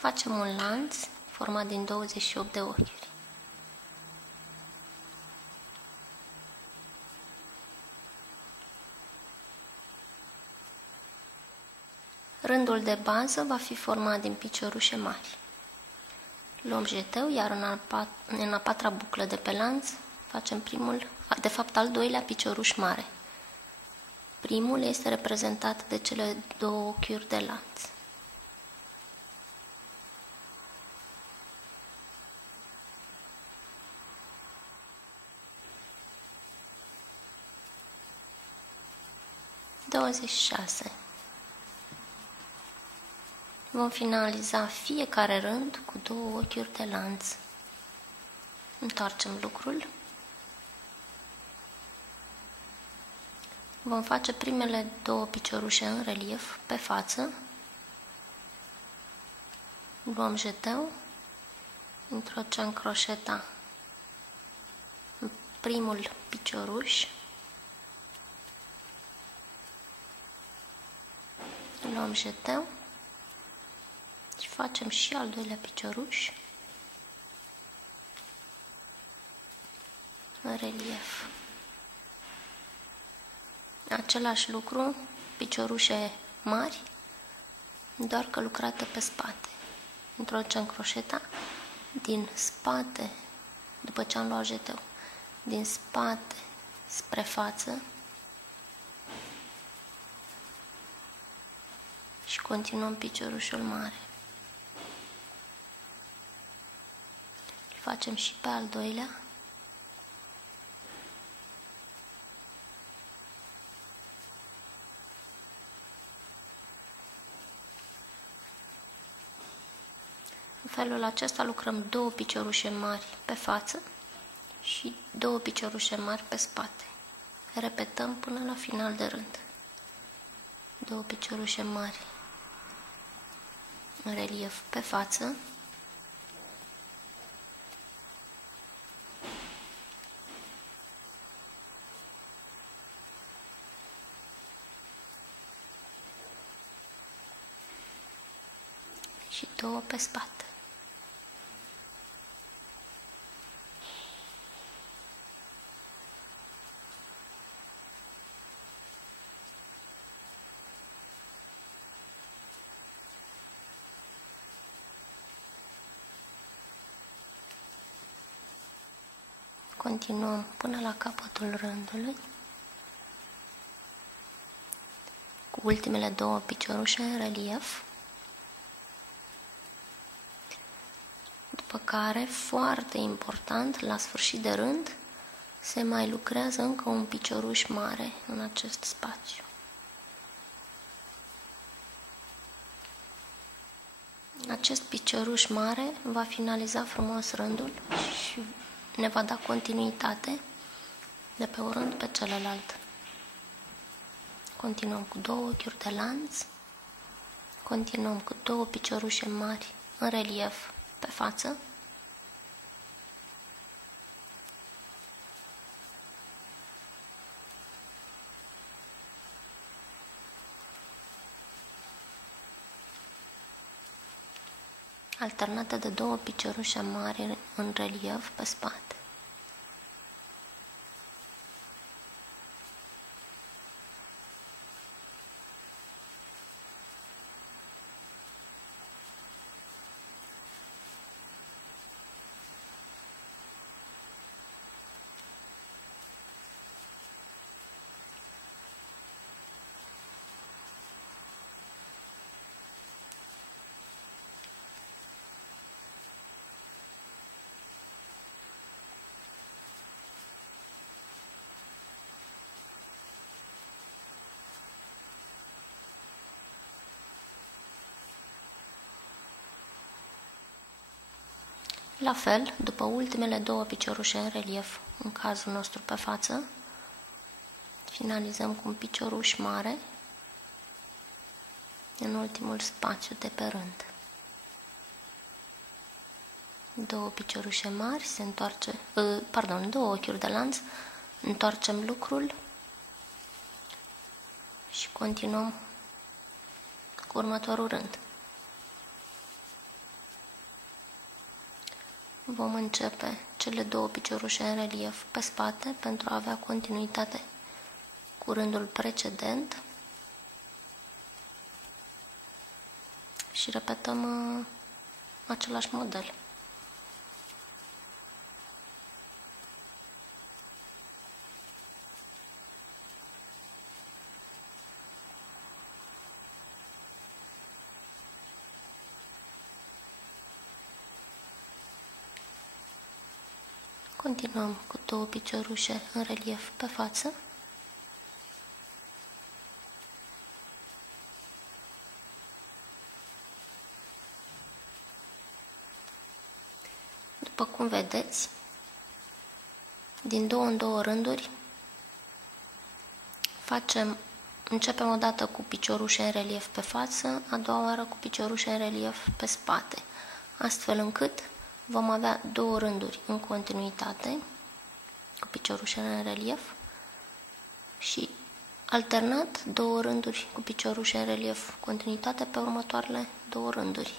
facem un lanț format din 28 de ochiuri. Rândul de bază va fi format din piciorușe mari. Luăm jeteu, iar în a patra buclă de pe lanț facem al doilea picioruș mare. Primul este reprezentat de cele două ochiuri de lanț. Vom finaliza fiecare rând cu două ochiuri de lanț. Întoarcem lucrul. Vom face primele două piciorușe în relief pe față. Luăm jeteu, introducem croșeta în primul picioruș. Luăm jeteu și facem și al doilea picioruș în relief. Același lucru, piciorușe mari, doar că lucrată pe spate. Introducem croșeta din spate, după ce am luat jeteu, din spate spre față și continuăm piciorușul mare. Îl facem și pe al doilea. În felul acesta lucrăm două piciorușe mari pe față și două piciorușe mari pe spate. Repetăm până la final de rând. Două piciorușe mari în relief pe față. Și două pe spate. Continuăm până la capătul rândului cu ultimele două piciorușe în relief, după care, foarte important, la sfârșit de rând se mai lucrează încă un picioruș mare în acest spațiu. Acest picioruș mare va finaliza frumos rândul și ne va da continuitate de pe un rând pe celălalt. Continuăm cu două ochiuri de lanț, continuăm cu două piciorușe mari în relief pe față, alternate de două piciorușe mari în relief pe spate. La fel, după ultimele două piciorușe în relief, în cazul nostru pe față, finalizăm cu un picioruș mare în ultimul spațiu de pe rând. Două piciorușe mari, două ochiuri de lanț, întoarcem lucrul și continuăm cu următorul rând. vom începe cele două piciorușe în relief pe spate pentru a avea continuitate cu rândul precedent și repetăm același model. Continuăm cu două piciorușe în relief pe față. După cum vedeți, din două în două rânduri începem odată cu piciorușe în relief pe față, a doua oară cu piciorușe în relief pe spate, astfel încât vom avea două rânduri în continuitate cu piciorușele în relief și alternat două rânduri cu piciorușe în relief continuitate pe următoarele două rânduri.